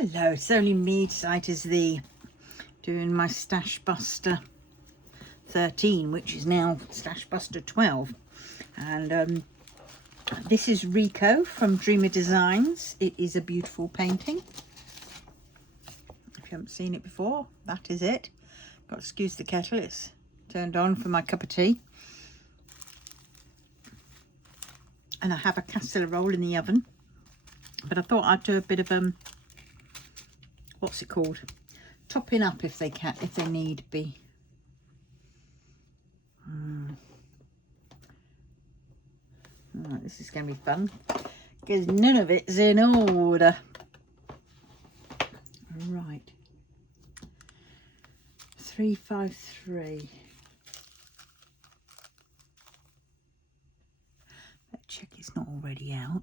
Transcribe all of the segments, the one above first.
Hello, it's only me, Sight is thee, doing my Stash Buster 13, which is now Stash Buster 12. And this is Rico from Dreamer Designs. It is a beautiful painting. If you haven't seen it before, that is it. Got to excuse the kettle, it's turned on for my cup of tea. And I have a casserole in the oven. But I thought I'd do a bit of what's it called? Topping up if they need be. Oh, this is going to be fun because none of it's in order. Right. 353. Let's check it's not already out.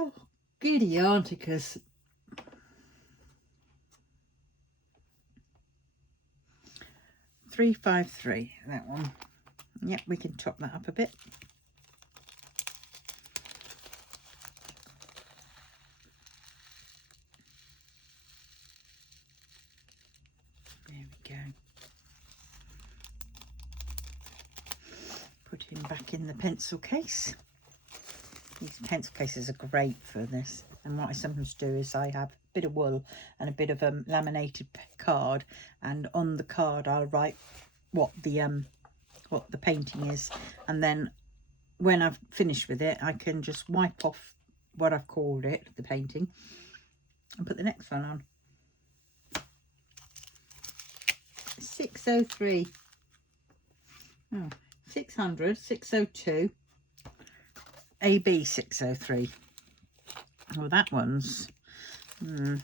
Oh, giddy Anticus. 353, that one. Yep, we can top that up a bit. There we go. Put him back in the pencil case. These pencil cases are great for this. And what I sometimes do is I have a bit of wool and a bit of laminated card, and on the card I'll write what the painting is, and then when I've finished with it I can just wipe off what I've called it, the painting, and put the next one on. 603. Oh, 600, 602. AB 603. Well, that one's could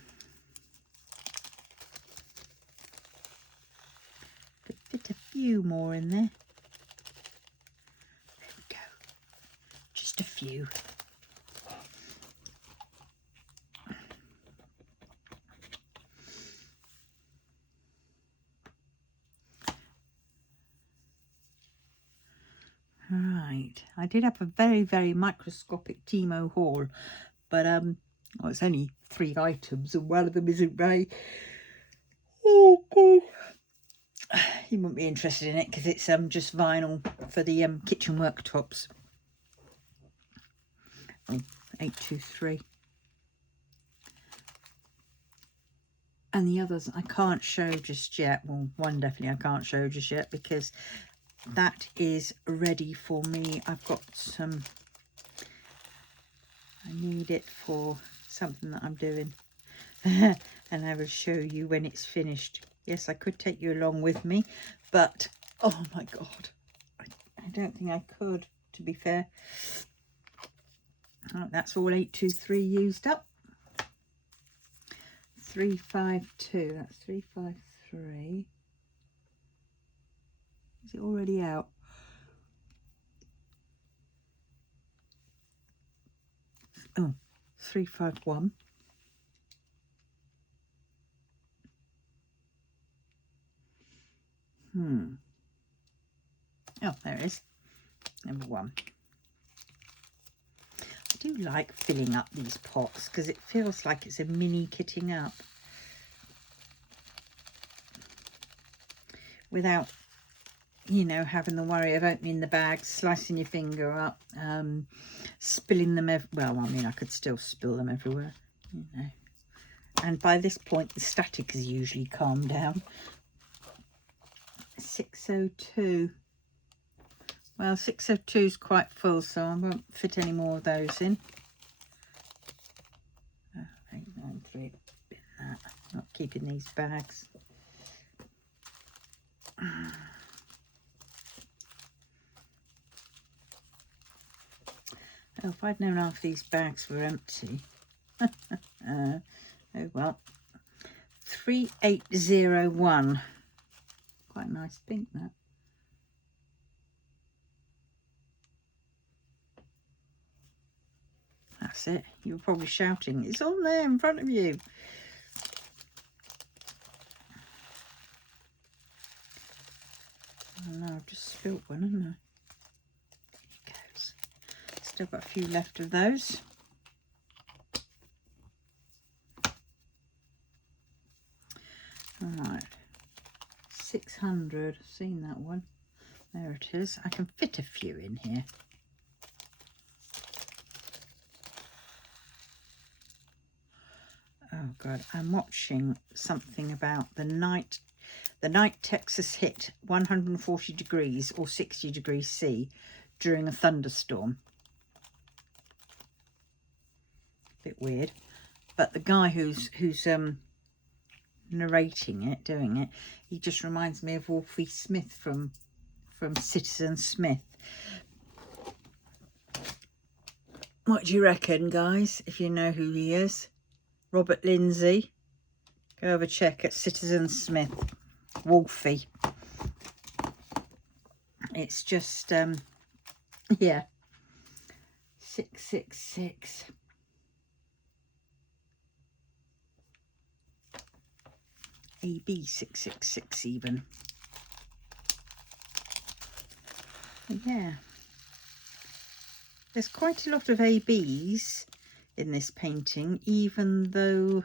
fit a few more in there. There we go. Just a few. Right, I did have a very microscopic Timo haul, but well, it's only 3 items and one of them isn't very. Oh God, you wouldn't be interested in it because it's just vinyl for the kitchen worktops. Oh, 823. And the others I can't show just yet. Well, one definitely I can't show just yet because that is ready for me. I've got some, I need it for something that I'm doing. And I will show you when it's finished. Yes, I could take you along with me, but oh my God, I don't think I could, to be fair. Oh, that's all 823 used up. 352, that's 353. Is it already out? Oh, 351. Oh, there it is. Number 1. I do like filling up these pots because it feels like it's a mini kitting up without, you know, having the worry of opening the bag, slicing your finger up, spilling them. Well, I mean, I could still spill them everywhere, you know. And by this point, the static has usually calmed down. 602. Well, 602 is quite full, so I won't fit any more of those in. 893. Bin that. Not keeping these bags. Oh, if I'd known half these bags were empty. Oh well. 3801. Quite a nice pink, that. That's it. You were probably shouting, it's on there in front of you. Oh no, I've just spilt one, haven't I? There it goes. Still got a few left of those. All right, 600, seen that one. There it is. I can fit a few in here. Oh God, I'm watching something about the night Texas hit 140 degrees or 60 degrees C during a thunderstorm. Bit weird, but the guy who's narrating it, doing it, he just reminds me of Wolfie Smith from Citizen Smith. What do you reckon, guys, if you know who he is? Robert Lindsay. Go have a check at Citizen Smith. Wolfie. It's just, yeah. 666. AB 666 even. Yeah. There's quite a lot of ABs in this painting, even though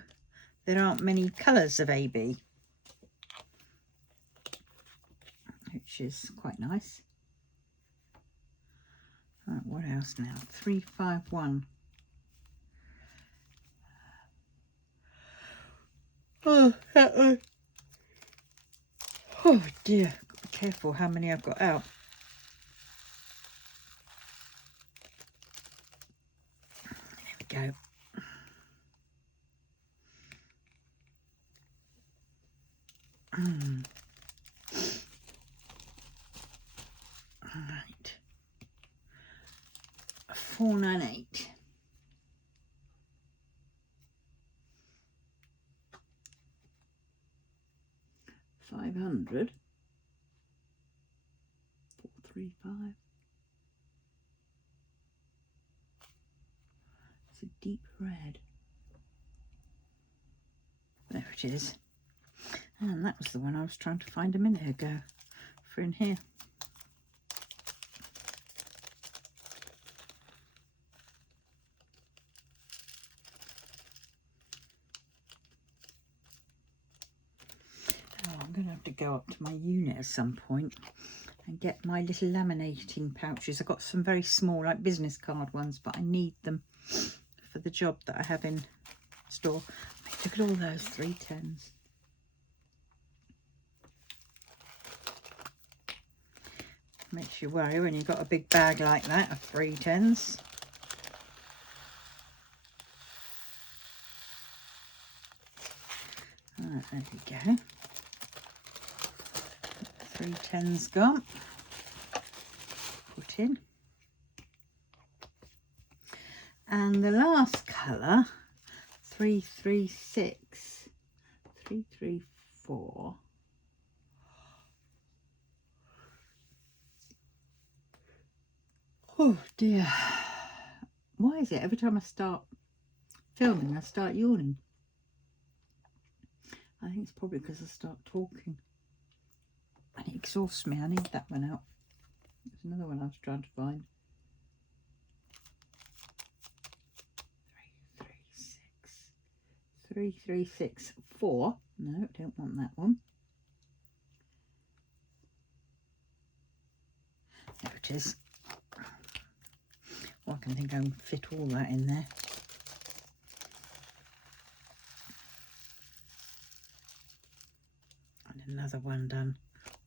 there aren't many colours of AB, which is quite nice. Right, what else now? 351. Oh, that one. Oh dear, be careful how many I've got out. There we go. Right. 498. 500. 435. It's a deep red. There it is. And that was the one I was trying to find a minute ago for in here. Oh, I'm going to have to go up to my unit at some point and get my little laminating pouches. I've got some very small, like business card ones, but I need them for the job that I have in store. Look at all those 310s. Makes you worry when you've got a big bag like that of 310s. Right, there we go. 310s gone. Put in. And the last colour, 336, 334. Oh dear. Why is it every time I start filming I start yawning? I think it's probably because I start talking and it exhausts me. I need that one out. There's another one I was trying to find. 3364. No, don't want that one. There it is. Well, I can think I can fit all that in there. And another one done.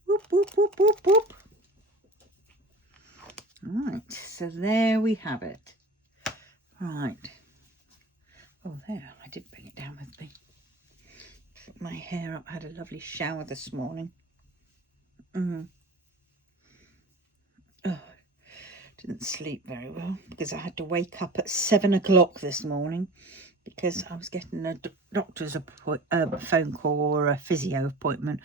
Whoop, whoop, whoop, whoop, whoop. Right, so there we have it. Right. Oh, there, I did bring it down with me. Put my hair up, I had a lovely shower this morning. Oh, didn't sleep very well because I had to wake up at 7 o'clock this morning because I was getting a doctor's phone call or a physio appointment,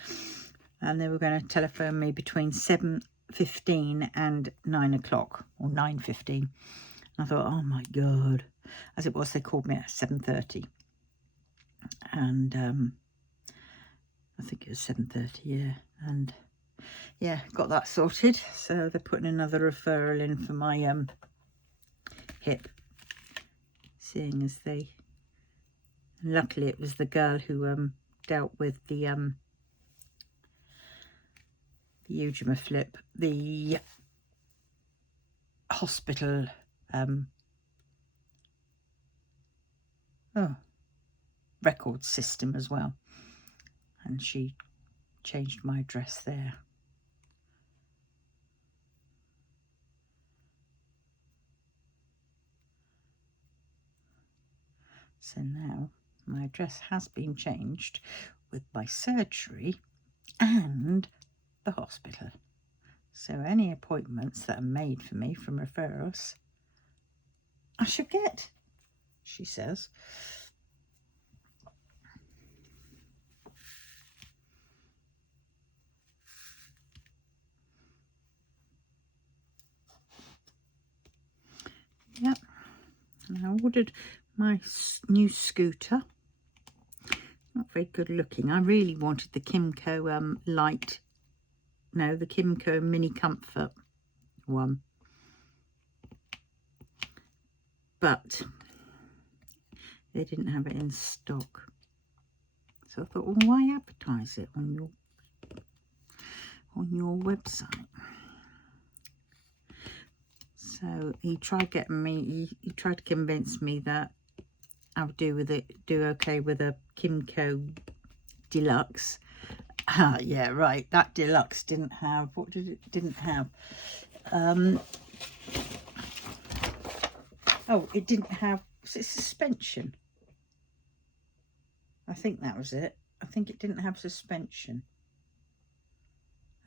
and they were going to telephone me between 7:15 and 9 o'clock or 9:15. I thought, oh my God. As it was, they called me at 7:30. And I think it was 7:30, yeah. And yeah, got that sorted. So they're putting another referral in for my hip, seeing as they, luckily it was the girl who dealt with the Ujima flip, the hospital record system as well, and she changed my address there. So now my address has been changed with my surgery and the hospital. So any appointments that are made for me from referrals, I should get, she says. Yep, and I ordered my new scooter. Not very good looking. I really wanted the Kimco light, no, the Kimco Mini Comfort one. But they didn't have it in stock. So I thought, well, why advertise it on your website? So he tried getting me, he tried to convince me that I would do okay with a Kimco Deluxe. Ah, yeah, right. That Deluxe didn't have, what did it, didn't have? Oh, it didn't have, was it suspension? I think that was it. I think it didn't have suspension.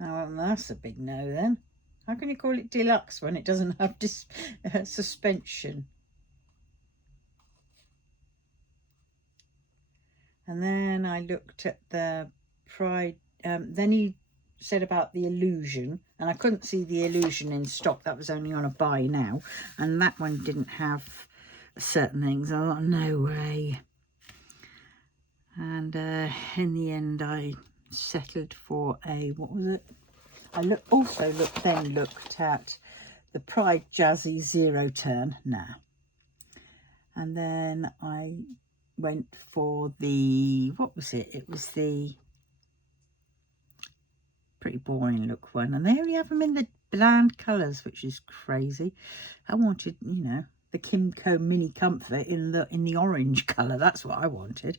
Oh, well, that's a big no then. How can you call it Deluxe when it doesn't have suspension? And then I looked at the Pride. Then he said about the Illusion, and I couldn't see the Illusion in stock. That was only on a buy now, and that one didn't have certain things. I thought, no way. And in the end, I settled for a, what was it? I also looked at the Pride Jazzy Zero Turn now. And then I went for the, what was it? It was the pretty boring look one. And they only have them in the bland colours, which is crazy. I wanted, you know, the Kimco Mini Comfort in the orange colour. That's what I wanted.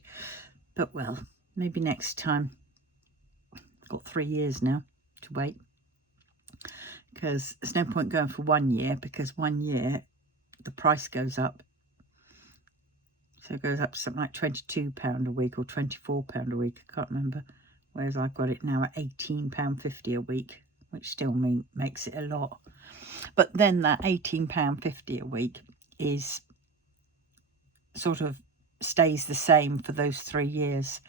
But, well, maybe next time. I've got 3 years now to wait. Because there's no point going for 1 year, because 1 year the price goes up. So it goes up to something like £22 a week or £24 a week. I can't remember. Whereas I've got it now at £18.50 a week, which still makes it a lot. But then that £18.50 a week is sort of stays the same for those 3 years.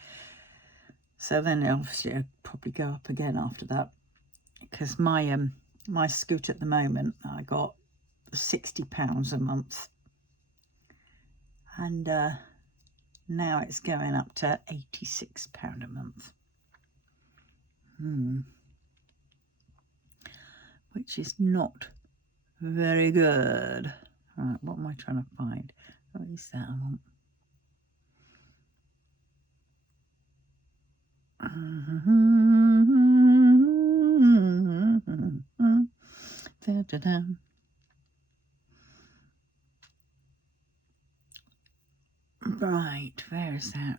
So then obviously it'll probably go up again after that. Because my scooter at the moment, I got £60 a month. And now it's going up to £86 a month. Which is not very good. Right, what am I trying to find? What is that I want? Right, where is that?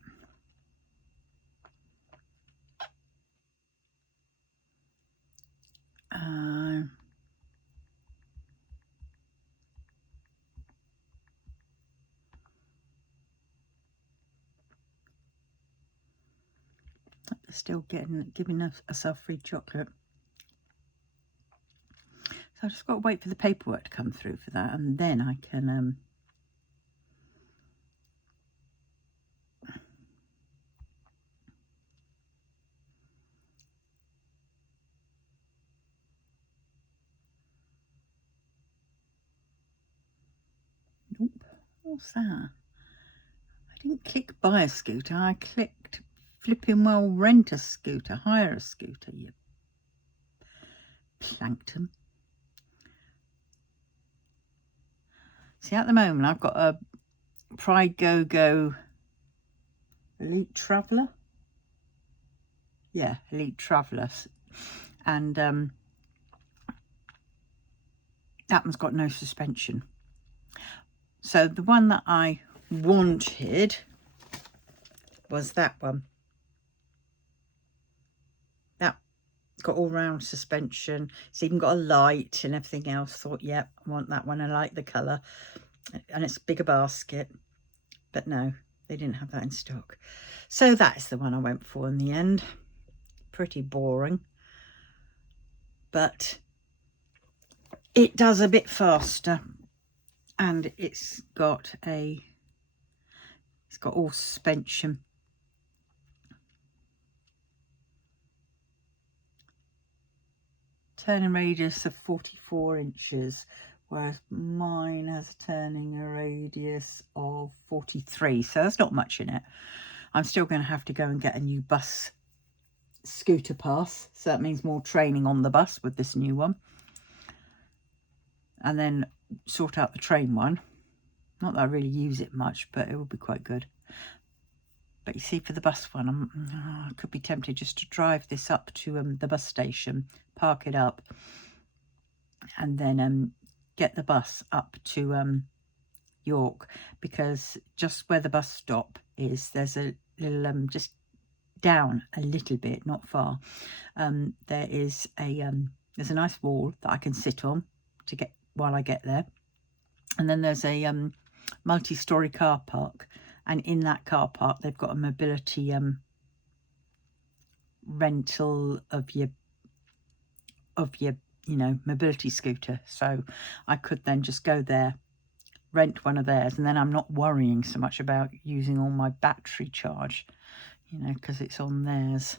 Still giving herself free chocolate. So I've just got to wait for the paperwork to come through for that, and then I can nope, what's that? I didn't click buy a scooter, I clicked flipping well rent a scooter, hire a scooter, you plankton. See, at the moment I've got a Pride Go-Go Elite Traveller. Yeah, Elite Traveller. And that one's got no suspension. So the one that I wanted was that one. That got all round suspension. It's even got a light and everything else. Thought, yep, I want that one. I like the colour. And it's a bigger basket. But no, they didn't have that in stock. So that's the one I went for in the end. Pretty boring. But it does a bit faster. And it's got all suspension. Turning radius of 44 inches, whereas mine has a turning radius of 43, so that's not much in it. I'm still going to have to go and get a new bus scooter pass, so that means more training on the bus with this new one, and then sort out the train one. Not that I really use it much, but it will be quite good. But you see, for the bus one, I could be tempted just to drive this up to the bus station, park it up, and then get the bus up to York, because just where the bus stop is, there's a little just down a little bit, not far. There's a nice wall that I can sit on to get while I get there, and then there's a multi-storey car park. And in that car park, they've got a mobility rental of your mobility scooter. So I could then just go there, rent one of theirs, and then I'm not worrying so much about using all my battery charge, because it's on theirs.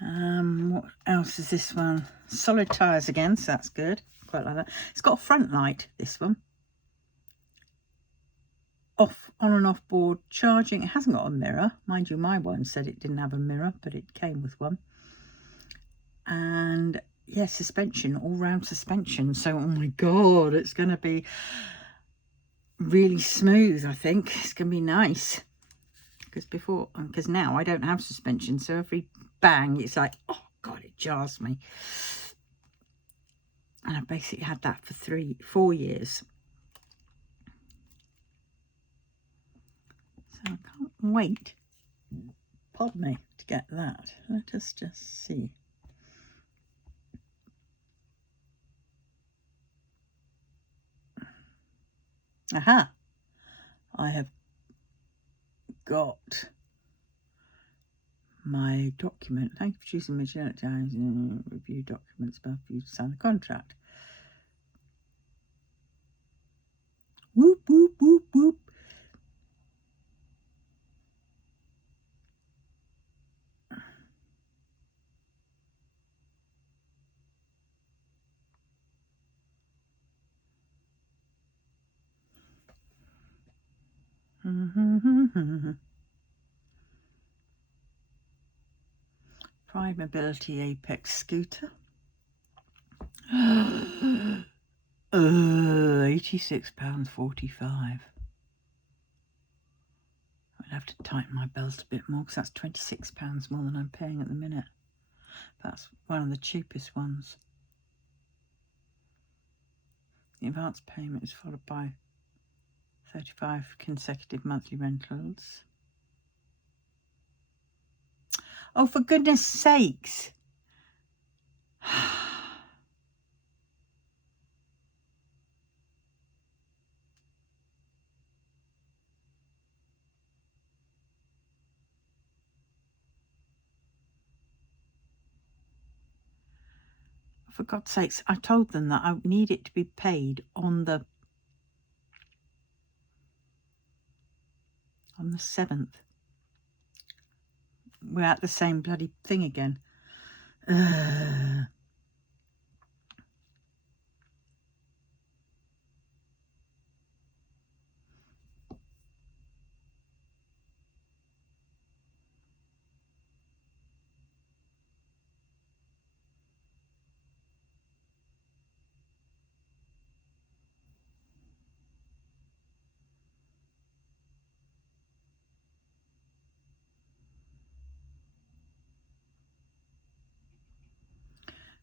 What else is this one? Solid tyres again, so that's good. Quite like that. It's got a front light, this one. On and off board charging. It hasn't got a mirror. Mind you, my one said it didn't have a mirror, but it came with one. And yeah, suspension, all round suspension. So, oh my God, it's going to be really smooth, I think. It's going to be nice. Because now I don't have suspension, so every bang, it's like, oh God, it jars me. And I basically had that for 4 years. So I can't wait, pardon me, to get that. Let us just see. Aha! I have got my document. Thank you for choosing Magellan Times and review documents above you to sign the contract. Whoop, whoop, whoop, whoop. Pride Mobility Apex scooter. £86.45. I'd have to tighten my belt a bit more, because that's £26 more than I'm paying at the minute. That's one of the cheapest ones. The advance payment is followed by 35 consecutive monthly rentals. Oh, for goodness sakes. For God's sakes, I told them that I need it to be paid on the 7th. We're at the same bloody thing again.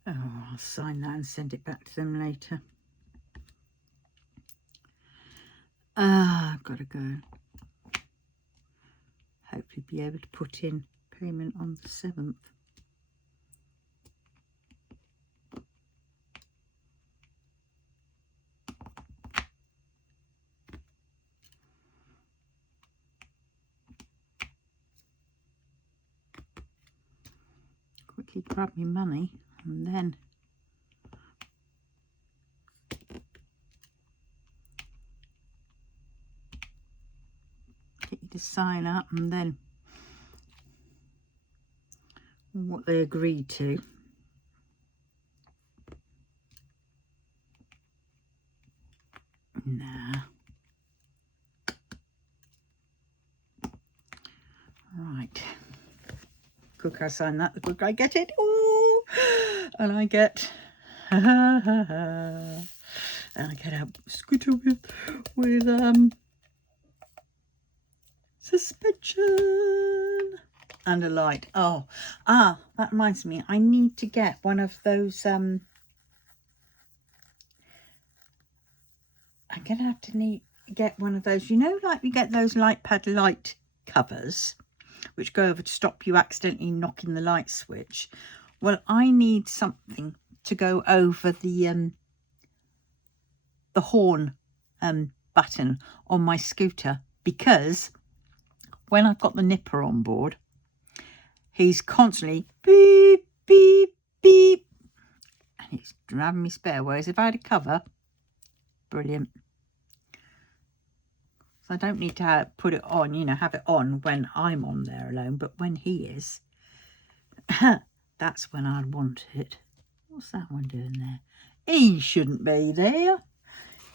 Oh, I'll sign that and send it back to them later. I've got to go. Hopefully be able to put in payment on the 7th. Quickly grab me money and then get you to sign up, and then what they agreed to. Nah. Right. Quick I sign that, the quick I get it. Ooh! And I get and I get a scooter with suspension and a light. Oh, that reminds me, I need to get one of those I'm gonna have to get one of those, you know, like we get those light pad light covers which go over to stop you accidentally knocking the light switch. Well, I need something to go over the horn button on my scooter, because when I've got the nipper on board, he's constantly beep, beep, beep, and it's driving me spare. Whereas if I had a cover, brilliant. So I don't need to put it on, you know, have it on when I'm on there alone, but when he is, that's when I'd want it. What's that one doing there? He shouldn't be there.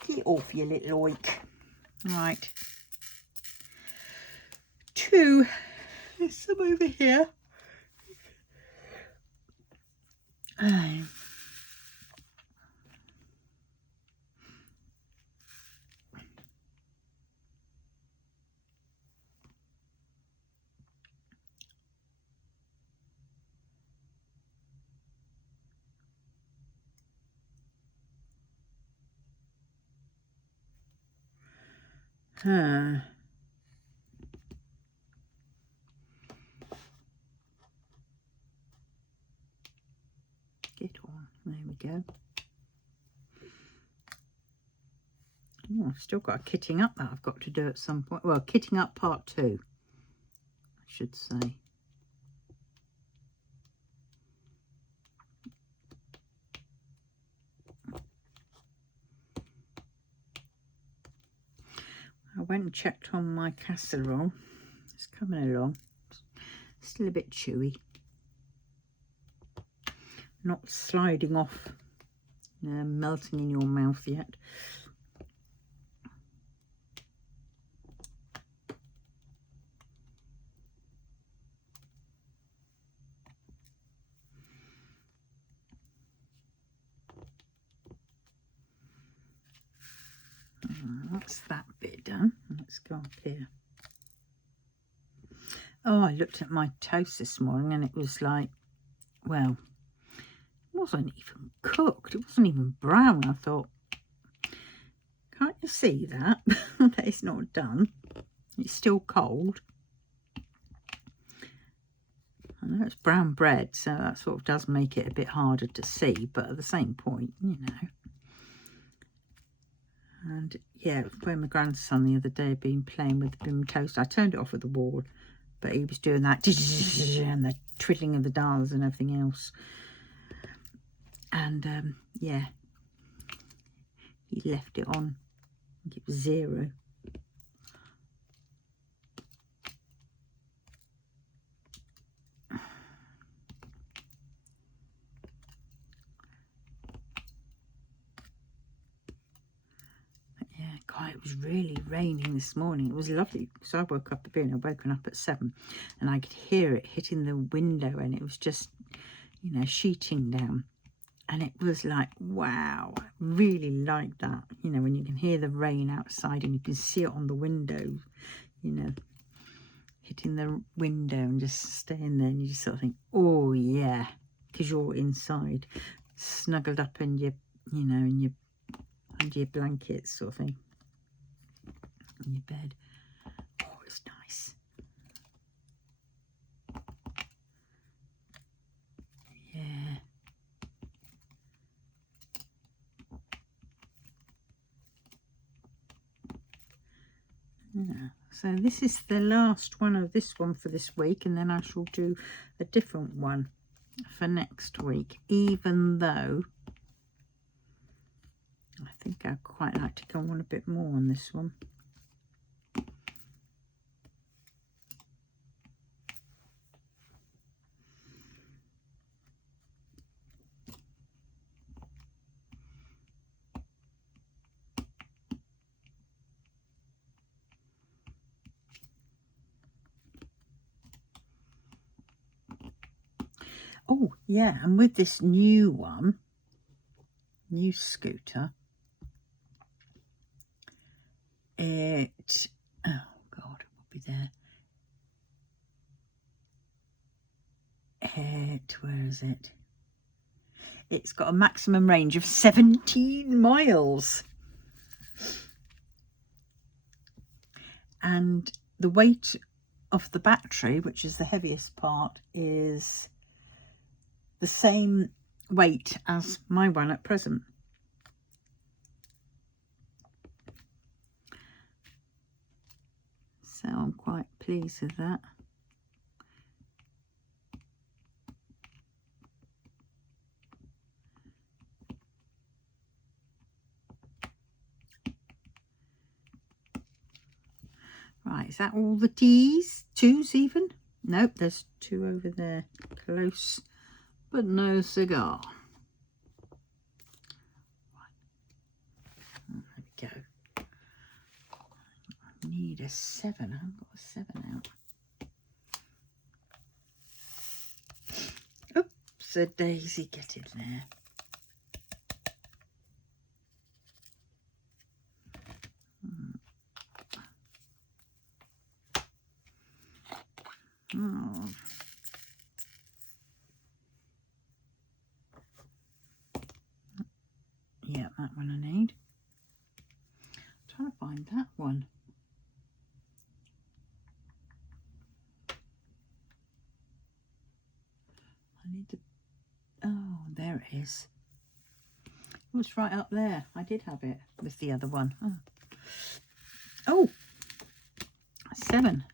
Get off, you little oik. Right. 2. There's some over here. Get on. There we go. Oh, I've still got a kitting up that I've got to do at some point. Well, kitting up part 2, I should say. I went and checked on my casserole. It's coming along. Still a bit chewy. Not sliding off, melting in your mouth yet. That's that bit done. Let's go up here. Oh, I looked at my toast this morning and it was like, well, it wasn't even cooked. It wasn't even brown. I thought, can't you see that? That it's not done. It's still cold. I know it's brown bread, so that sort of does make it a bit harder to see, but at the same point, you know. And yeah, when my grandson the other day had been playing with the bin toast, I turned it off at the wall, but he was doing that and the twiddling of the dials and everything else. And yeah, he left it on. I think it was 0. God, it was really raining this morning. It was lovely because I woke up a bit. I'd woken up at 7 and I could hear it hitting the window, and it was just, you know, sheeting down. And it was like, wow, I really like that. You know, when you can hear the rain outside and you can see it on the window, you know, hitting the window and just staying there, and you just sort of think, oh yeah, because you're inside, snuggled up in your, you know, in your, under your blankets sort of thing, in your bed. Oh, it's nice. Yeah. Yeah. So this is the last one of this one for this week, and then I shall do a different one for next week, even though I think I'd quite like to go on a bit more on this one. Oh, yeah, and with this new one, new scooter, it, oh God, it will be there. Where is it? It's got a maximum range of 17 miles. And the weight of the battery, which is the heaviest part, is the same weight as my one at present. So I'm quite pleased with that. Right, is that all the T's? 2s even? Nope, there's 2 over there. Close, but no cigar. Right. There we go. I need a 7. I haven't got a 7 out. Oops, a daisy, get it there. Oh. Yeah, that one I need. I'm trying to find that one. I need to, oh, there it is. It was right up there. I did have it with the other one. Oh, 7.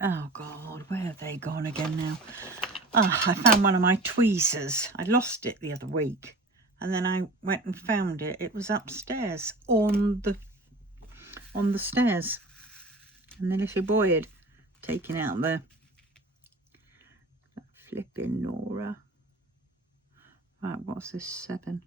Oh God, where have they gone again now? Ah, I found one of my tweezers. I lost it the other week, and then I went and found it. It was upstairs on the stairs, and the little boy had taken out the flipping Nora. Right, what's this 7?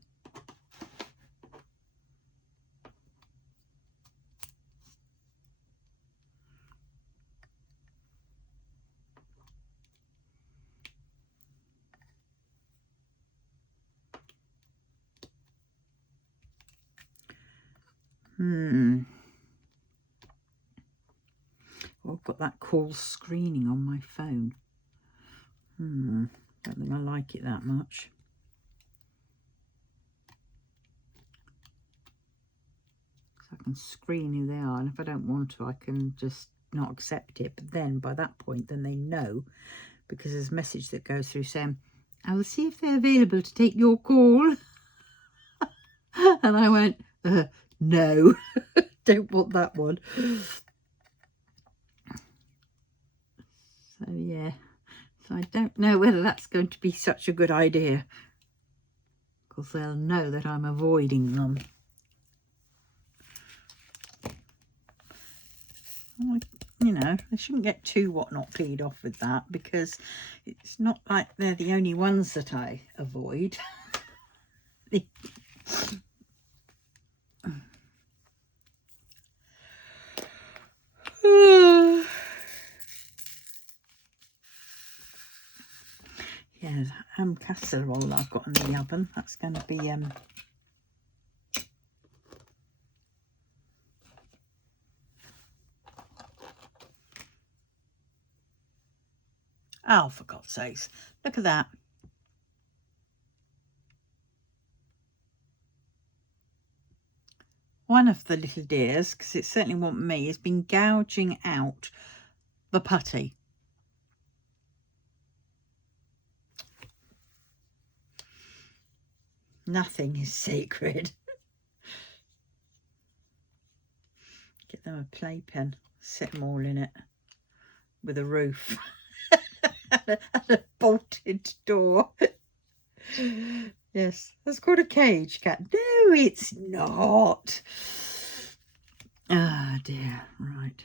Well, I've got that cool screening on my phone. Don't think I like it that much. I can screen who they are, and if I don't want to, I can just not accept it. But then by that point, then they know, because there's a message that goes through saying, I will see if they're available to take your call. And I went, no, don't want that one. So yeah, so I don't know whether that's going to be such a good idea, because they'll know that I'm avoiding them. You know, they shouldn't get too whatnot cleared off with that, because it's not like they're the only ones that I avoid. Yeah, casserole I've got in the oven. That's going to be Oh, for God's sakes. Look at that. One of the little dears, because it certainly wasn't me, has been gouging out the putty. Nothing is sacred. Get them a playpen, set them all in it with a roof and a bolted door. Yes, that's called a cage cat. No, it's not. Ah, dear. Right.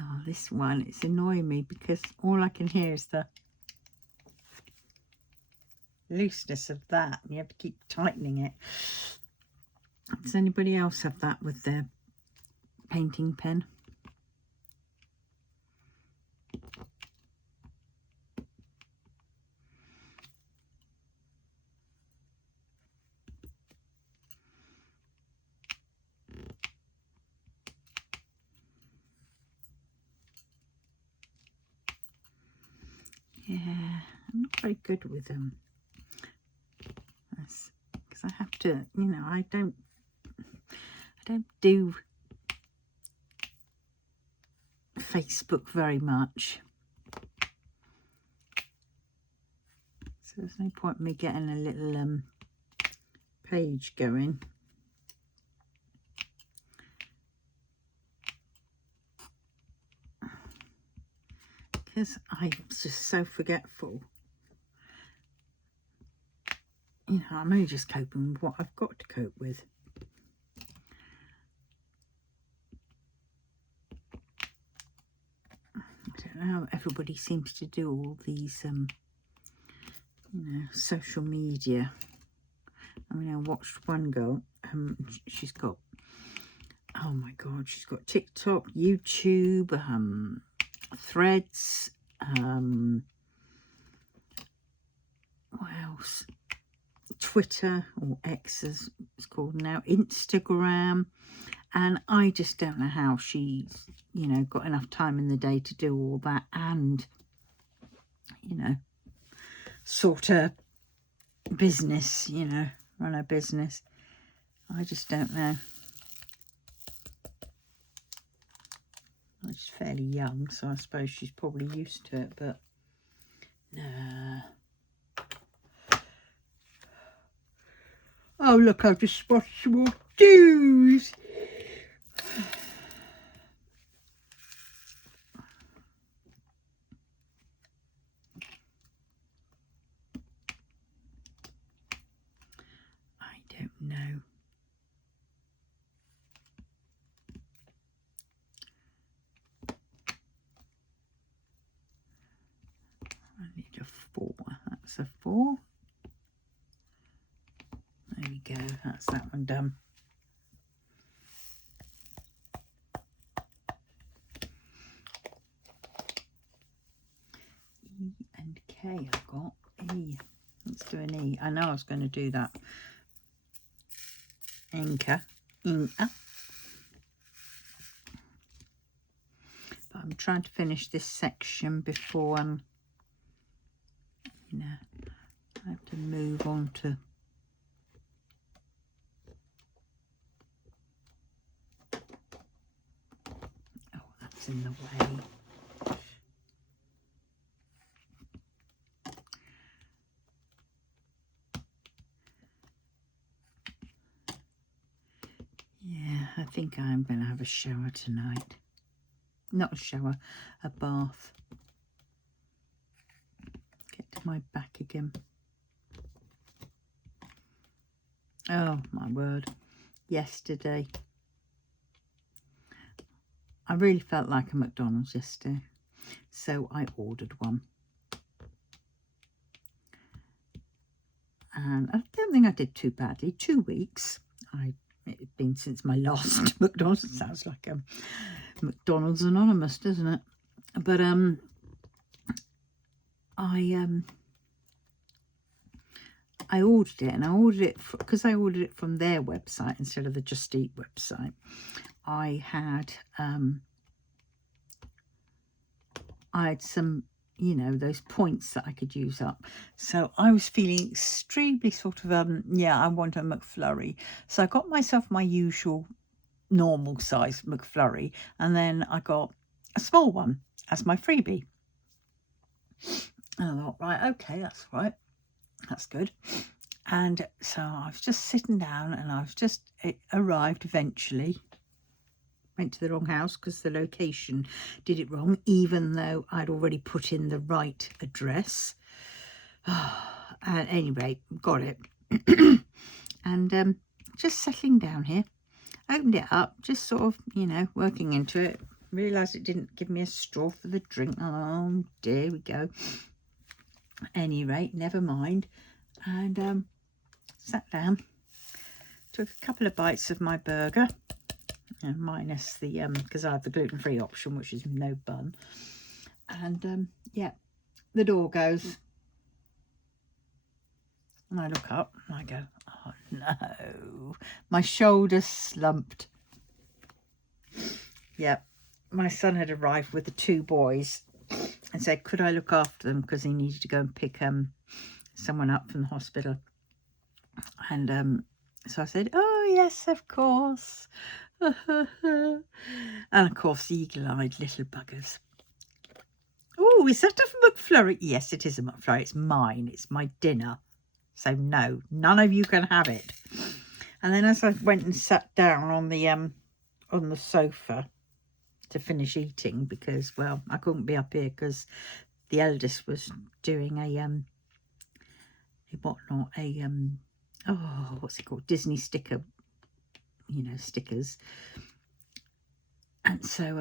Oh, this one, it's annoying me because all I can hear is the looseness of that. And you have to keep tightening it. Does anybody else have that with their painting pen? Yeah, I'm not very good with them. Because I have to, you know, I don't do Facebook very much. So there's no point in me getting a little page going. Because I'm just so forgetful. You know, I'm only just coping with what I've got to cope with. I don't know how everybody seems to do all these, you know, social media. I mean, I watched one girl, she's got, oh my God, she's got TikTok, YouTube, Threads, what else? Twitter, or X as it's called now, Instagram, and I just don't know how she's, you know, got enough time in the day to do all that and, you know, sort of business, you know, run a business. I just don't know. She's fairly young, so I suppose she's probably used to it, but nah. Oh, look, I've just spotted some more dews. I don't know. I need a 4. That's a 4. There we go. That's that one done. E and K I've got. E. Let's do an E. I know I was going to do that. Inca. But I'm trying to finish this section before you know, I have to move on to that's in the way. Yeah, I think I'm going to have a shower tonight. Not a shower, a bath. Get to my back again. Oh, my word. Yesterday. I really felt like a McDonald's yesterday. So I ordered one. And I don't think I did too badly. 2 weeks. I It's been since my last McDonald's. It sounds like McDonald's Anonymous, doesn't it? But I ordered it, and I ordered it because I ordered it from their website instead of the Just Eat website. I had some, you know, those points that I could use up. So I was feeling extremely sort of, yeah, I want a McFlurry. So I got myself my usual normal size McFlurry, and then I got a small one as my freebie. And I thought, right, okay, that's right. That's good. And so I was just sitting down, and it arrived eventually. Went to the wrong house because the location did it wrong, even though I'd already put in the right address. At any rate, got it. And just settling down here, opened it up, just sort of, you know, working into it. Realised it didn't give me a straw for the drink. Oh, there we go. Any rate, never mind. And sat down, took a couple of bites of my burger, minus the because I have the gluten-free option, which is no bun. And yeah, the door goes, and I look up and I go, oh no, my shoulder slumped. Yeah, my son had arrived with the two boys and said, could I look after them, because he needed to go and pick someone up from the hospital. And so I said, oh yes, of course. And of course, eagle-eyed little buggers. Oh, is that a McFlurry? Yes, it is a McFlurry. It's mine. It's my dinner. So no, none of you can have it. And then as I went and sat down on the sofa to finish eating, because, well, I couldn't be up here because the eldest was doing what's it called? Disney sticker, you know, stickers. And so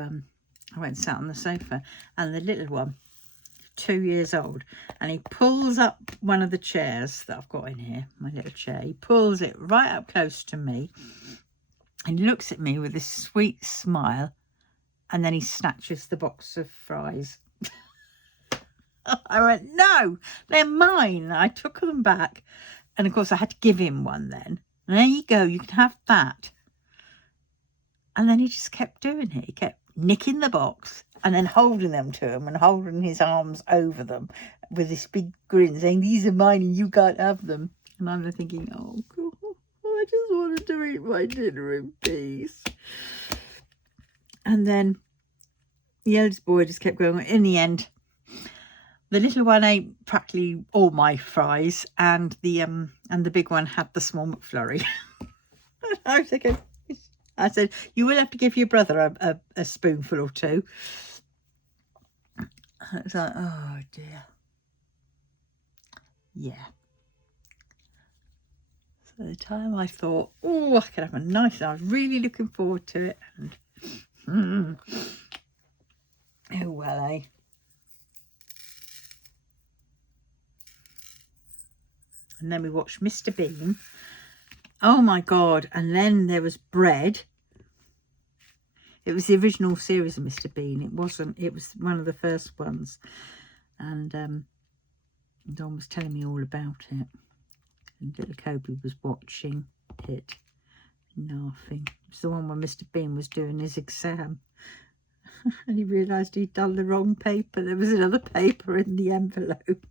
I went and sat on the sofa, and the little one, 2 years old, and he pulls up one of the chairs that I've got in here, my little chair. He pulls it right up close to me and looks at me with this sweet smile, and then he snatches the box of fries. I went, no, they're mine. I took them back, and of course I had to give him one then. And there you go, you can have that. And then he just kept doing it. He kept nicking the box and then holding them to him and holding his arms over them with this big grin, saying, these are mine and you can't have them. And I'm thinking, oh, God, I just wanted to eat my dinner in peace. And then the eldest boy just kept going. In the end, the little one ate practically all my fries, and the big one had the small McFlurry. I was thinking, I said, you will have to give your brother a spoonful or two. It's like, oh dear. Yeah. So the time I thought, oh, I could have a nice, I was really looking forward to it. And oh well, eh? And then we watched Mr. Bean. Oh my God. And then there was bread. It was the original series of Mr. Bean. It was one of the first ones. And Don was telling me all about it. And little Kobe was watching it, laughing. It was the one when Mr. Bean was doing his exam. And he realised he'd done the wrong paper. There was another paper in the envelope.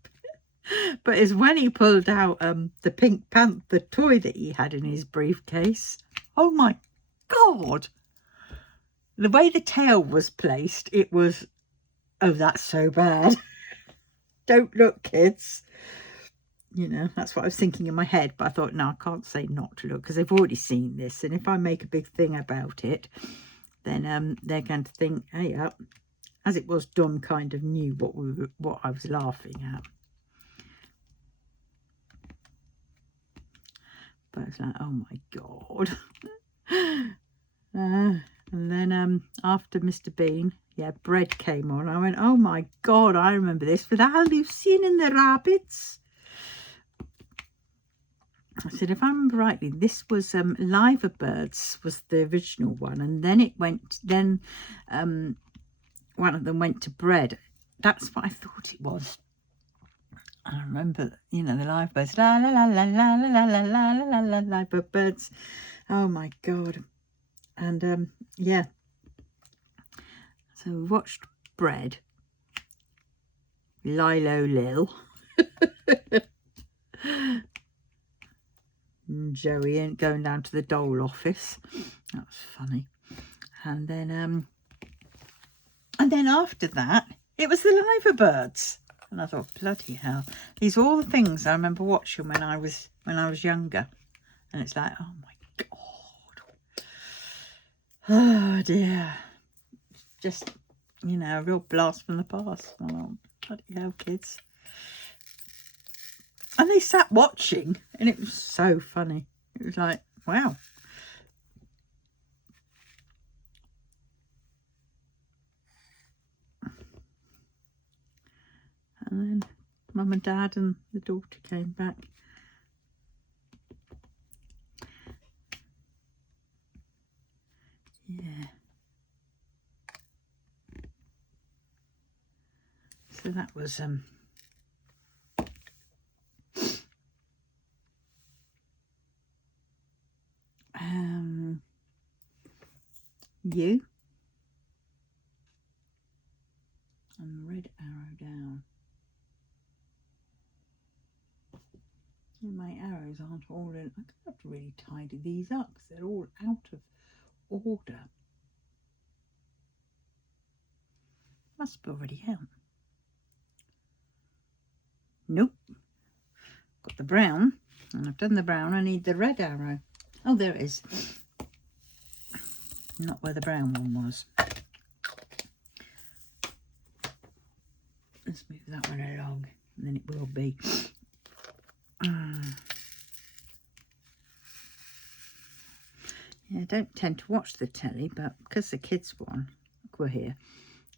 But it's when he pulled out the Pink Panther toy that he had in his briefcase. Oh my God. The way the tail was placed, it was, oh, that's so bad. Don't look, kids. You know, that's what I was thinking in my head. But I thought, no, I can't say not to look, because they've already seen this. And if I make a big thing about it, then they're going to think, hey, as it was, Dom kind of knew what I was laughing at. But it's like, oh my God. And then after Mr. Bean, yeah, bread came on. I went, oh my God, I remember this. With Al Lucien and the rabbits. I said, if I remember rightly, this was Liver Birds was the original one, and then it went, then one of them went to bread. That's what I thought it was. I remember, you know, the Live Birds, la la la la la la la la la la la Liver Birds. Oh my God. And yeah, so we watched Bread, Lilo Lil, and Joey ain't going down to the dole office. That was funny. And then after that, it was the Liver Birds. And I thought, bloody hell, these are all the things I remember watching when I was younger. And it's like, oh my God. Oh dear. Just, you know, a real blast from the past. Oh, bloody hell, kids. And they sat watching, and it was so funny. It was like, wow. And then Mum and Dad and the daughter came back. Yeah. So that was you and the red arrow down. And my arrows aren't all in. I have to really tidy these up because they're all out of order. Must be already out. Nope. Got the brown, and I've done the brown. I need the red arrow. Oh, there it is. Not where the brown one was. Let's move that one along, and then it will be. Yeah, I don't tend to watch the telly, but because the kids were here,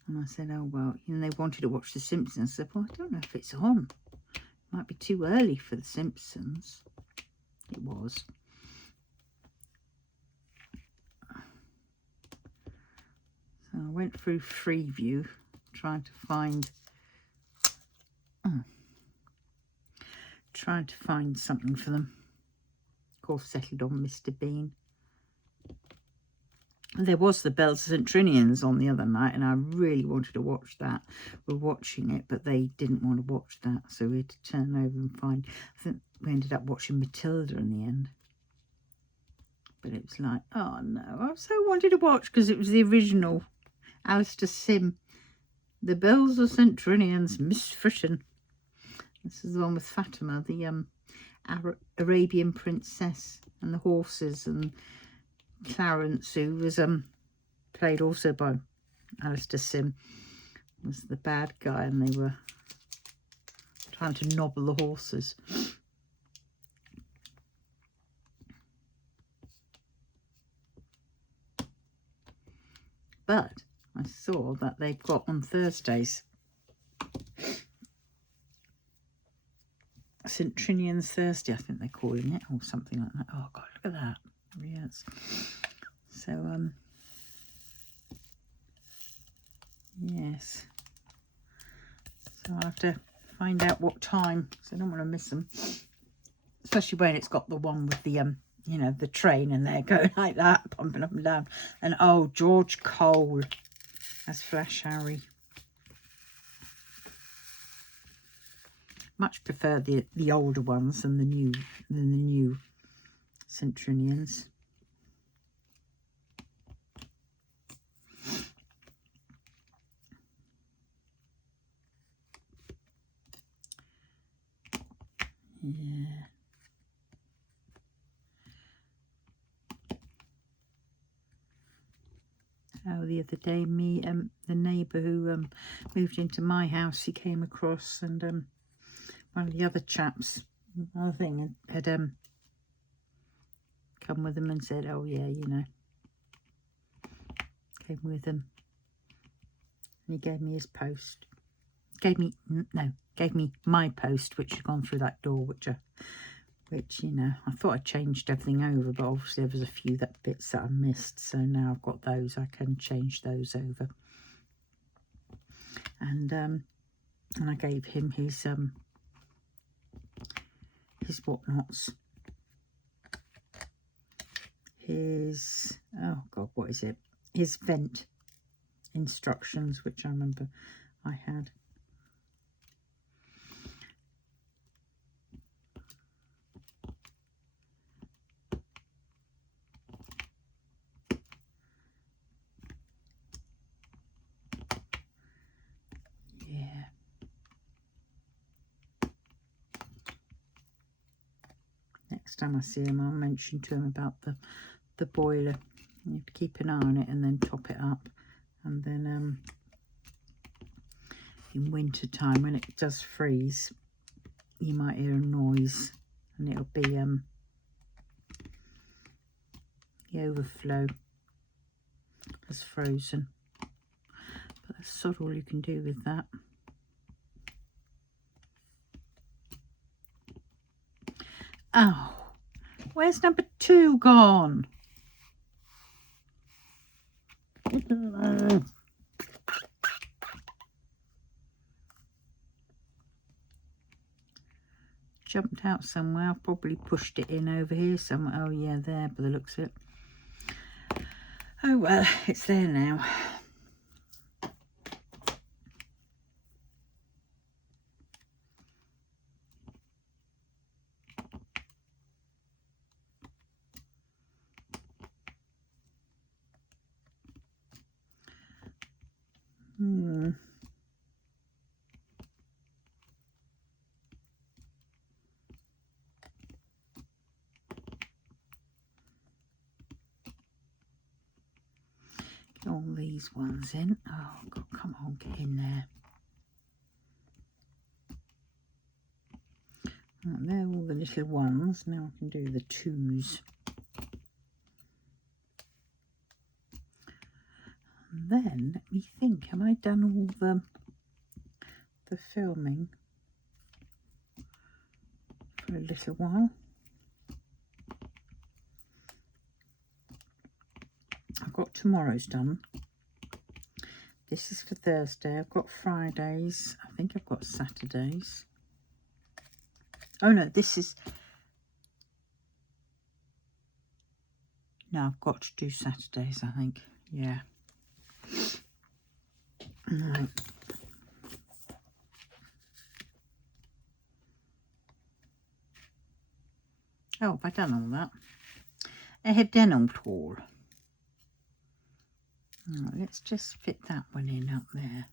and I said, oh, well, you know, they wanted to watch The Simpsons. I said, well, I don't know if it's on. It might be too early for The Simpsons. It was. So I went through Freeview, trying to find something for them. Of course, settled on Mr. Bean. There was the Bells of St. Trinians on the other night, and I really wanted to watch that. We're watching it, but they didn't want to watch that, so we had to turn over and find. I think we ended up watching Matilda in the end. But it was like, oh no, I so wanted to watch because it was the original Alistair Sim, The Bells of St. Trinians, Miss Fritten. This is the one with Fatima, the Arabian princess, and the horses, and Clarence, who was played also by Alistair Sim, was the bad guy, and they were trying to nobble the horses. But I saw that they've got on Thursdays St. Trinian's Thursday, I think they're calling it, or something like that. Oh God, look at that. Yes. So yes. So I'll have to find out what time, because I don't want to miss them. Especially when it's got the one with the you know, the train and they're going like that, pumping up and down. And oh, George Cole as Flash Harry. Much prefer the older ones than the new St. Trinians. Yeah. Oh, the other day, the neighbour who moved into my house, he came across, and one of the other chaps, another thing, had come with him and said, oh yeah, you know, came with him, and he gave me his post. Gave me my post, which had gone through that door, which I which, you know, I thought I changed everything over, but obviously there was a few bits that I missed, so now I've got those, I can change those over. And I gave him his whatnots, his, oh god, what is it, his vent instructions, which I remember I had. Yeah. Next time I see him, I'll mention to him about the boiler. You have to keep an eye on it and then top it up. And then in winter time, when it does freeze, you might hear a noise, and it'll be the overflow has frozen. But that's sort of all you can do with that. Oh, where's number 2 gone? Jumped out somewhere. I've probably pushed it in over here somewhere. Oh yeah, there, by the looks of it. Oh well, it's there now. Get all these ones in. Oh god, come on, get in there. Right, there are all the little ones. Now I can do the 2s. And then let me think, have I done all the filming for a little while? I've got tomorrow's done. This is for Thursday. I've got Fridays. I think I've got Saturdays. Oh no, this is... No, I've got to do Saturdays, I think. Yeah. Right. Oh, have I done all that? I have done all. Right, let's just fit that one in up there,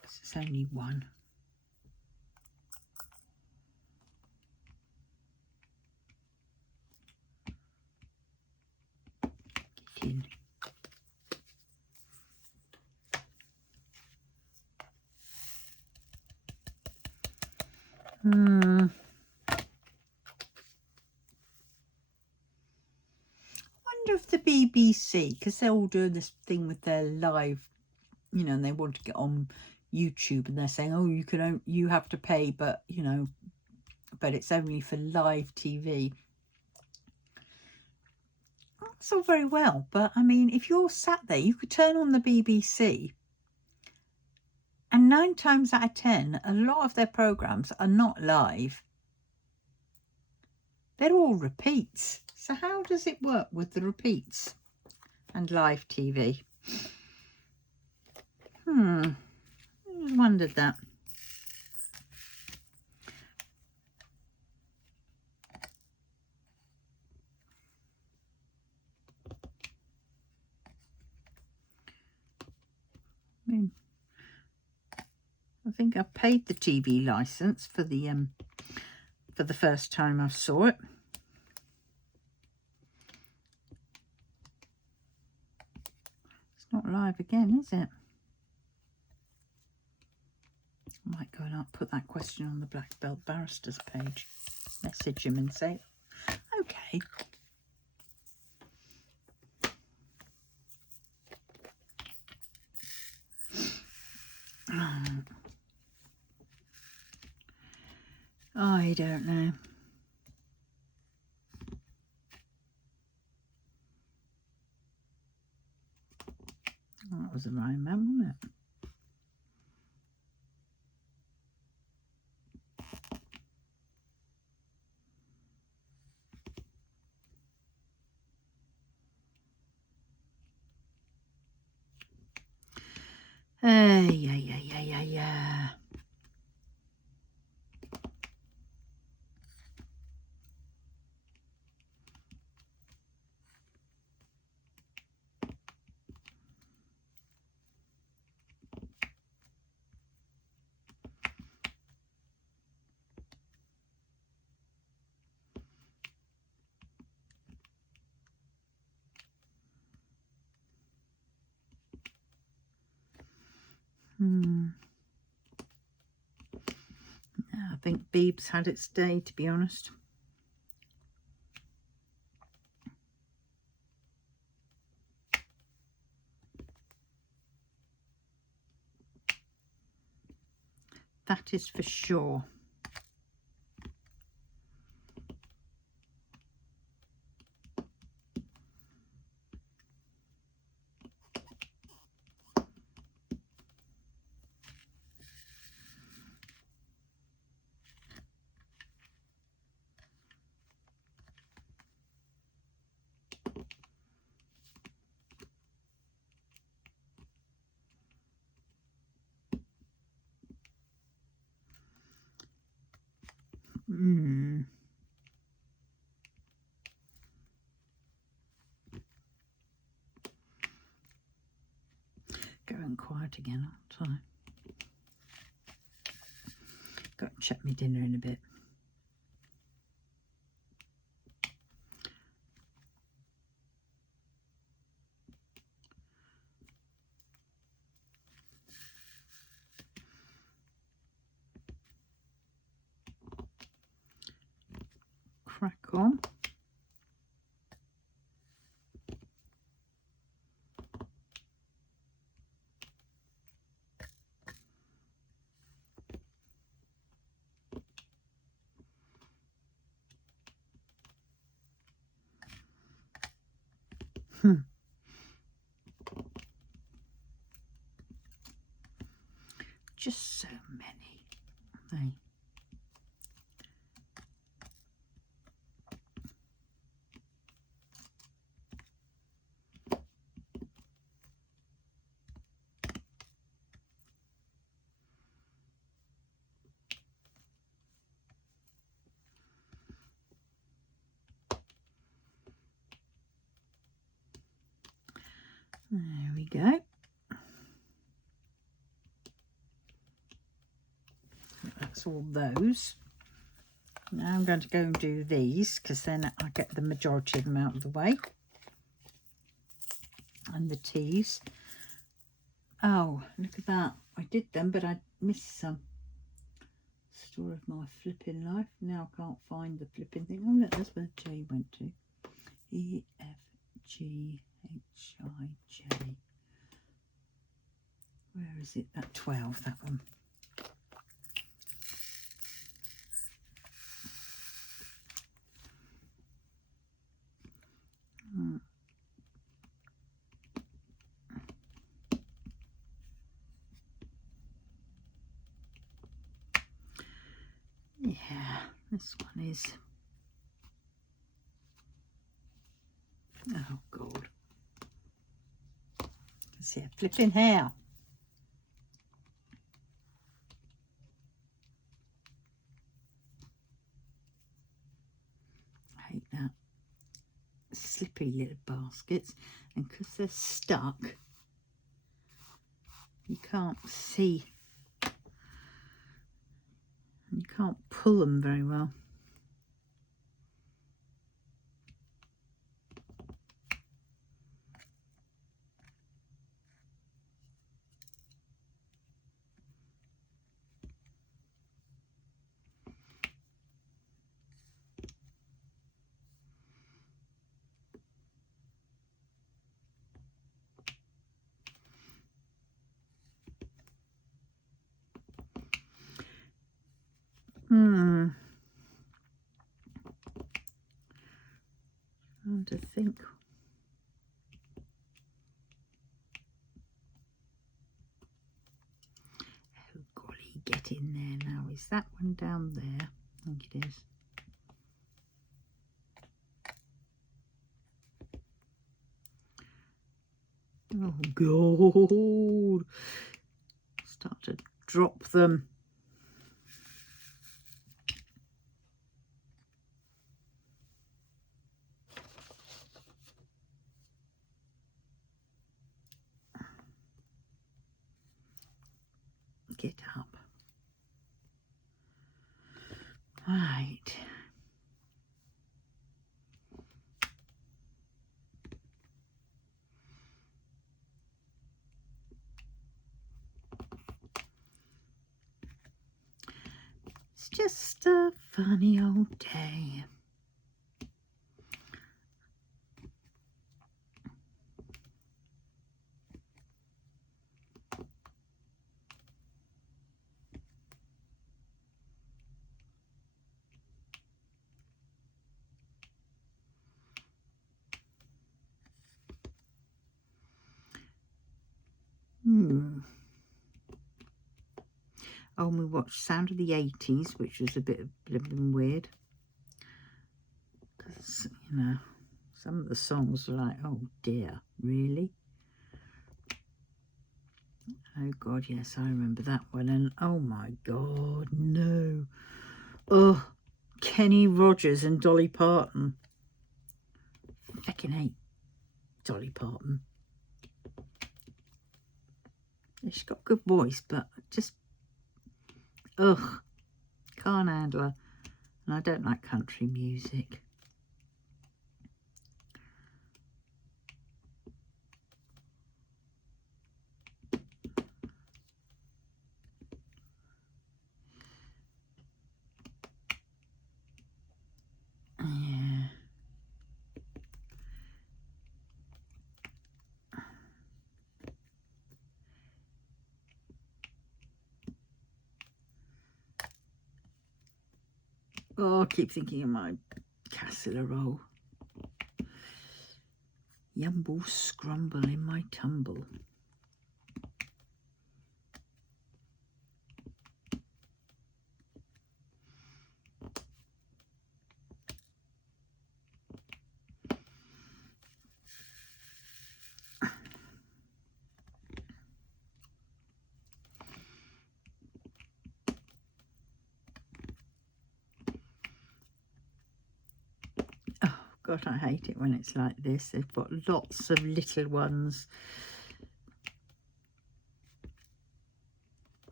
because it's only one. Get in. I wonder if the BBC, because they're all doing this thing with their live, you know, and they want to get on YouTube, and they're saying, oh, you have to pay, but you know, but it's only for live TV. That's all very well, but I mean, if you're sat there, you could turn on the BBC, and 9 times out of 10, a lot of their programs are not live. They're all repeats. So how does it work with the repeats and live TV? I wondered that. I think I paid the TV license for the first time I saw it. It's not live again, is it? I might go and put that question on the Black Belt Barristers page. Message him and say, okay. I don't know. was the right amount, wasn't it? Yeah. I think Beeb's had its day, to be honest. That is for sure. Going quiet again, aren't I? Got to check my dinner in a bit. Crack on. Just so many. Hey. There we go. That's all those. Now I'm going to go and do these because then I get the majority of them out of the way. And the teas. Oh, look at that. I did them, but I missed some. Story of my flipping life. Now I can't find the flipping thing. Oh, look, that's where J went to. E, F, G, H, I, J. Where is it? That 12, that one. Yeah, this one is. Oh, God. I can see a flipping hair. I hate that. Slippery little baskets. And because they're stuck, you can't see. You can't pull them very well. Trying to think. get in there now. Is that one down there? I think it is. Oh God, start to drop them. Get up. Right. It's just a funny old day. Oh, and we watched Sound of the 80s, which was a bit weird. Because, you know, some of the songs were like, oh dear, really? Oh God, yes, I remember that one. And oh my God, no. Oh, Kenny Rogers and Dolly Parton. Feckin' hate Dolly Parton. She's got a good voice, but just, ugh, can't handle her. And I don't like country music. Yeah. Oh, I keep thinking of my casserole. Yumble scrumble in my tumble. Oh God, I hate it when it's like this. They've got lots of little ones.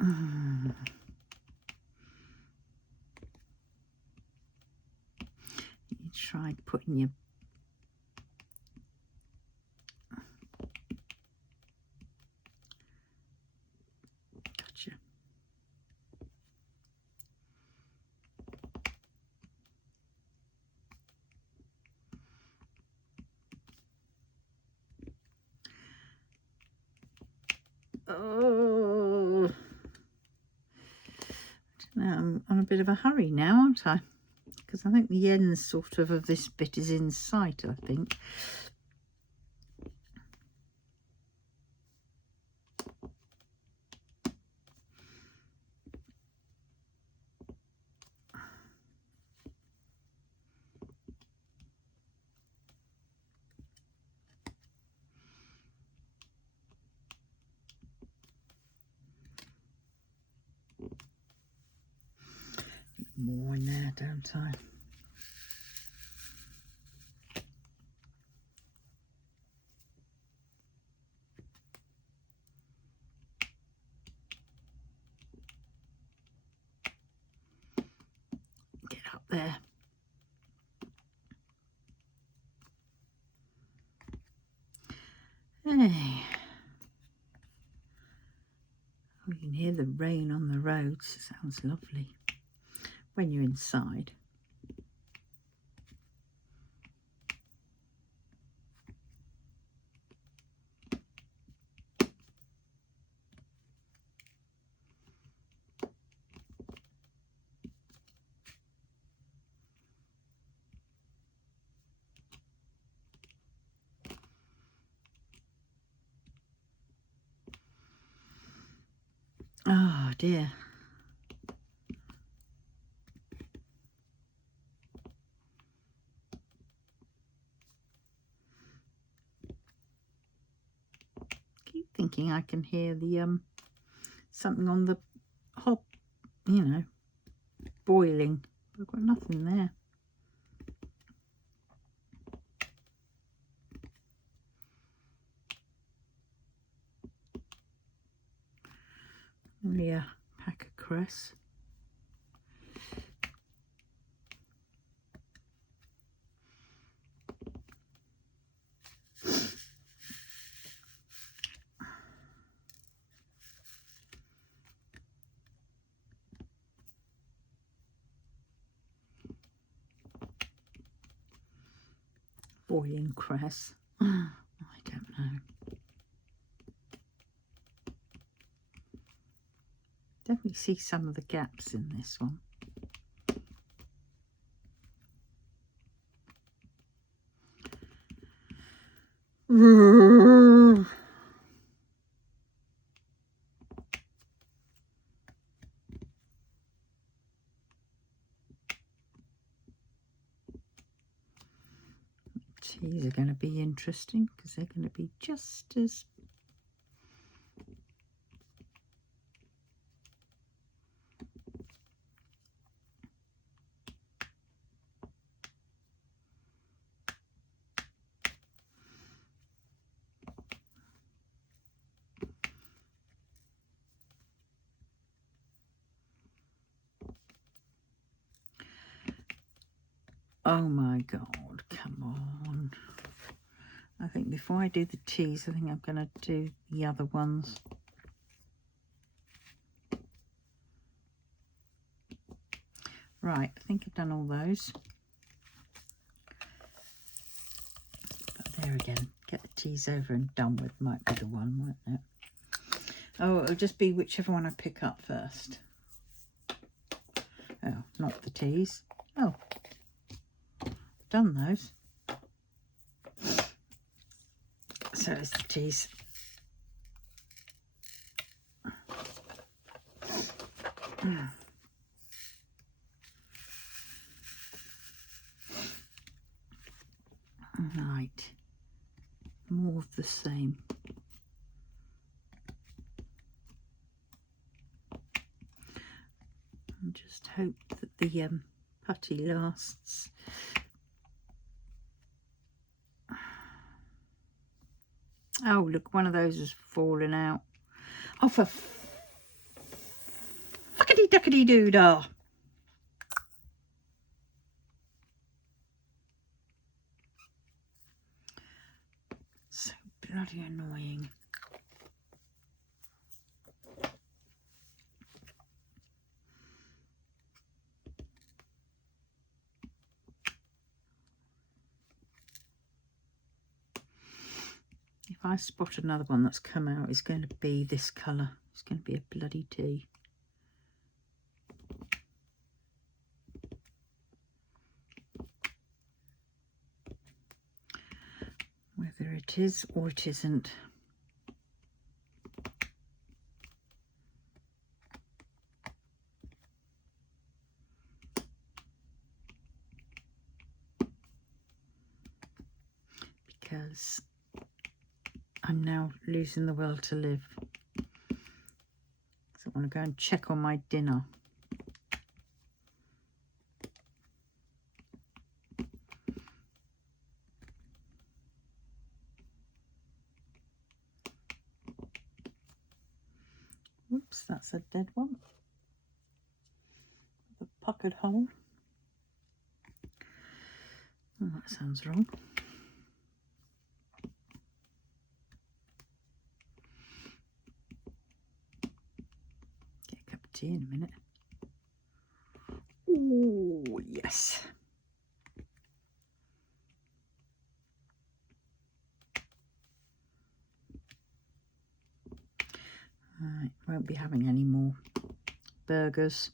You try putting your gotcha. Oh, I'm on a bit of a hurry now, aren't I? Because I think the end sort of this bit is in sight, I think. More in there, don't I? Get up there. Hey. Oh, you can hear the rain on the roads. It sounds lovely when you're inside. Oh dear. keep thinking I can hear the something on the hob, you know, boiling. I've got nothing there. Only a pack of cress. Boiling cress. I don't know. Definitely see some of the gaps in this one. These are going to be interesting because they're going to be just as oh my god, come on. I think before I do the teas, I think I'm going to do the other ones. Right, I think I've done all those. But there again, get the teas over and done with might be the one, mightn't it? Oh, it'll just be whichever one I pick up first. Oh, not the teas. Oh, done those. So it's the teas. Right, more of the same. And just hope that the putty lasts. Oh, look, one of those has fallen out. Oh, for fuckity duckity doo-dah. So bloody annoying. If I spot another one that's come out, it's going to be this colour. It's going to be a bloody tea. Whether it is or it isn't. Because I'm now losing the will to live. So I want to go and check on my dinner. Whoops, that's a dead one. The puckered hole. Oh, that sounds wrong. Get a cup of tea in a minute. Oh, yes. Right, won't be having any more burgers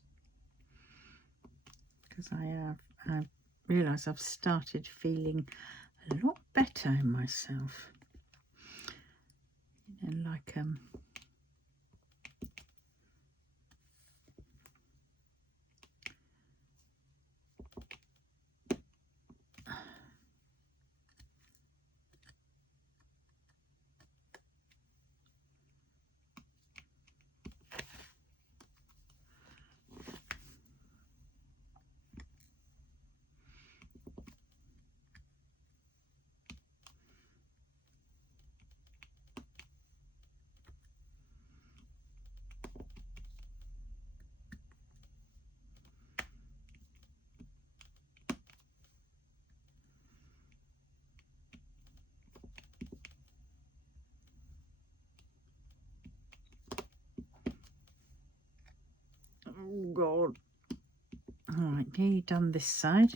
because I've realised I've started feeling a lot better in myself. You know, like God. All right, nearly done this side.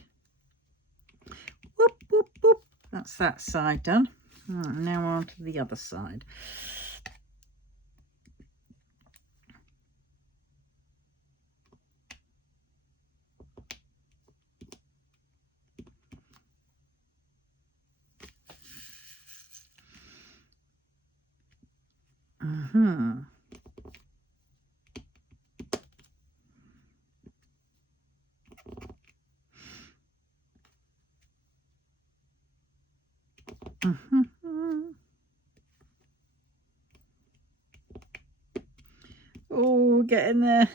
Whoop, whoop, whoop. That's that side done. All right, now on to the other side. Mm-hmm. Mm-hmm. Oh, getting there.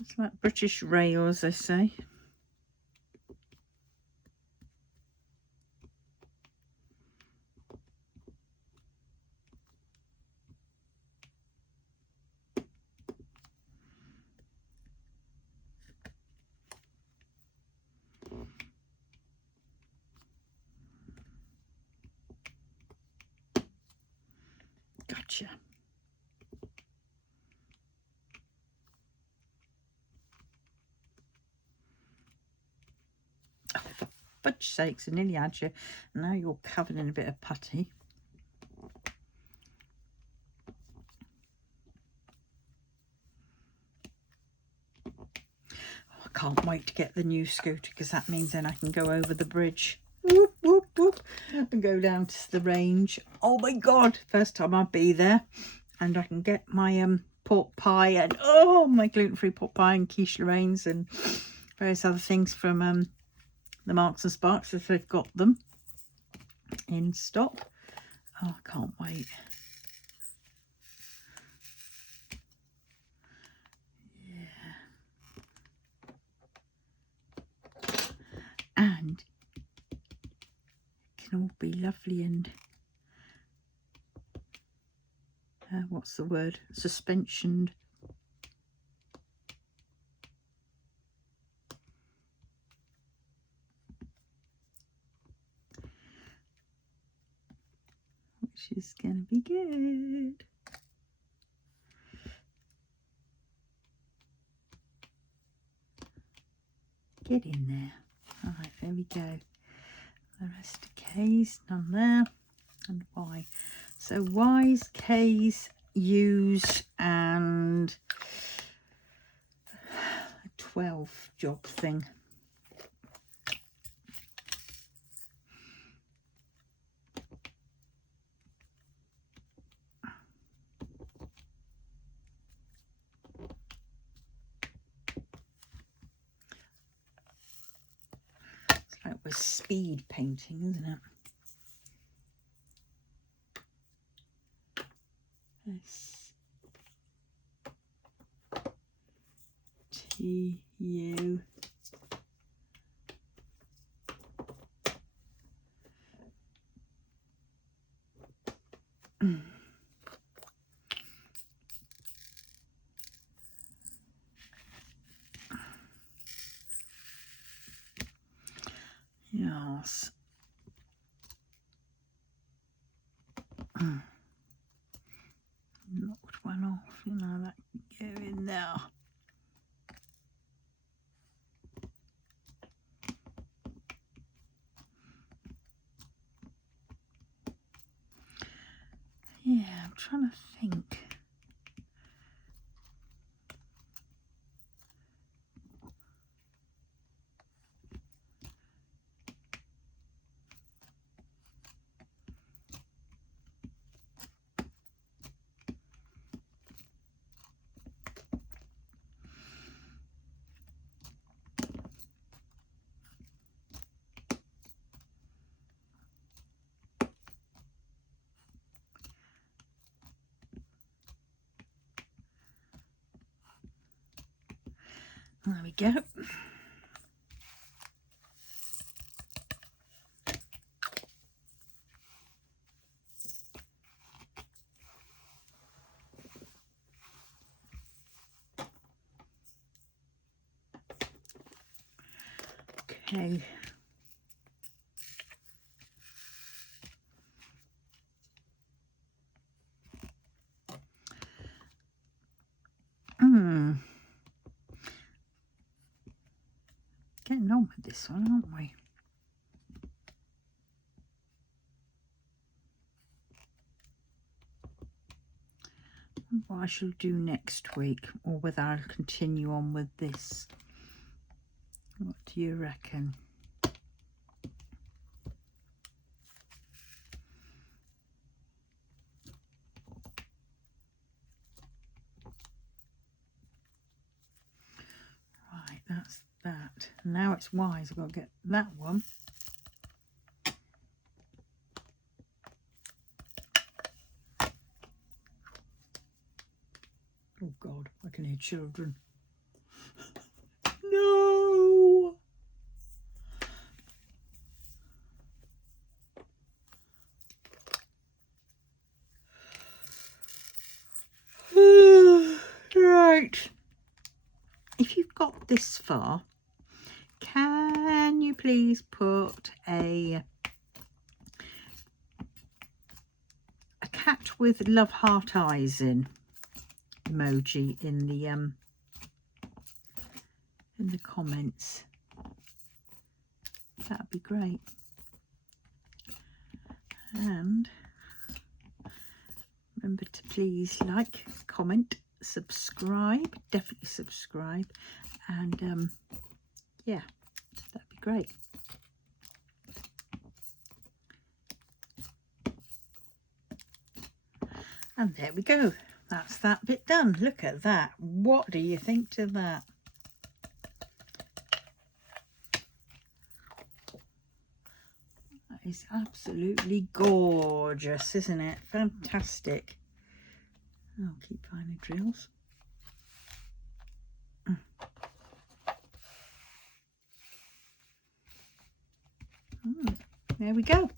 It's like British rails, they say. Gotcha. Oh, for fudge sakes, I nearly had you. Now you're covered in a bit of putty. Oh, I can't wait to get the new scooter, because that means then I can go over the bridge. Whoop, whoop, whoop, and go down to the range. Oh my God, first time I'll be there. And I can get my pork pie and my gluten-free pork pie and quiche Lorraine's and various other things from the Marks and Sparks if they've got them in stock. Oh, I can't wait. Yeah. And it can all be lovely and what's the word? Suspensioned. Which is going to be good. Get in there. All right, there we go. The rest of K's done there. And Y. So Y's, K's, U's and a 12 job thing. It's like we're speed painting, isn't it? S-T-U. Yes. Knocked one off, you know, that can go in there. Yeah, I'm trying to think. There we go. Okay. getting on with this one, aren't we? What I shall do next week, or whether I'll continue on with this. What do you reckon? Right, that's that. Now it's wise. I've got to get that one. Oh God, I can hear children. No! Right. If you've got this far, can you please put a cat with love heart eyes in emoji in the comments? That'd be great. And remember to please like, comment, subscribe, definitely subscribe, and yeah, that'd be great. And there we go, that's that bit done. Look at that. What do you think to that? That is absolutely gorgeous, isn't it? Fantastic. I'll keep finding drills. There we go.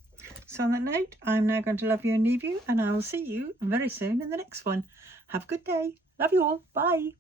So on that note, I'm now going to love you and leave you, and I will see you very soon in the next one. Have a good day. Love you all. Bye.